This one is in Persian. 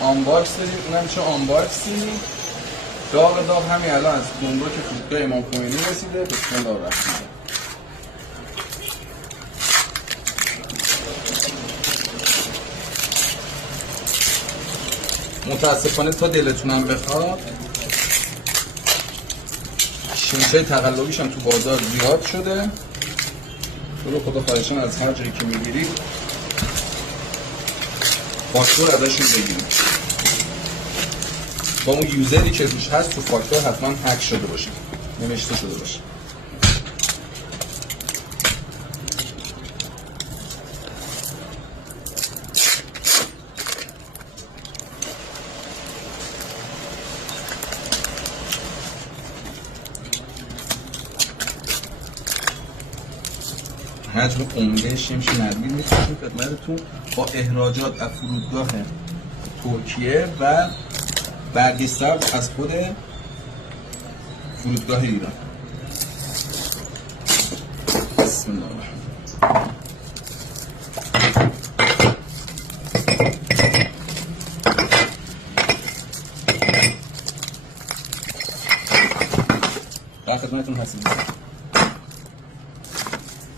آنباکس داریم، اونم چه آنباکسی داغ همین الان از گمرک فرودگاه امام خمینی رسیده. بسم الله الرحمن الرحیم. متاسفانه تا دلتونم بخواد شینشه تقلبیش هم تو بازار زیاد شده. تو رو خدا خواهشان از هر جایی که میگیری فاکتور ازشون بگیریم. با اون یوزری که روش هست تو فاکتور حتما هک شده باشه، نوشته شده باشه. حجم عمده شمش نرگیل می‌سازیم خدمتتون با اخراجات از فرودگاه ترکیه و برگ سبز از خود فرودگاه ایران. بسم الله الرحمن الرحیم. در خدمتتون هستیم.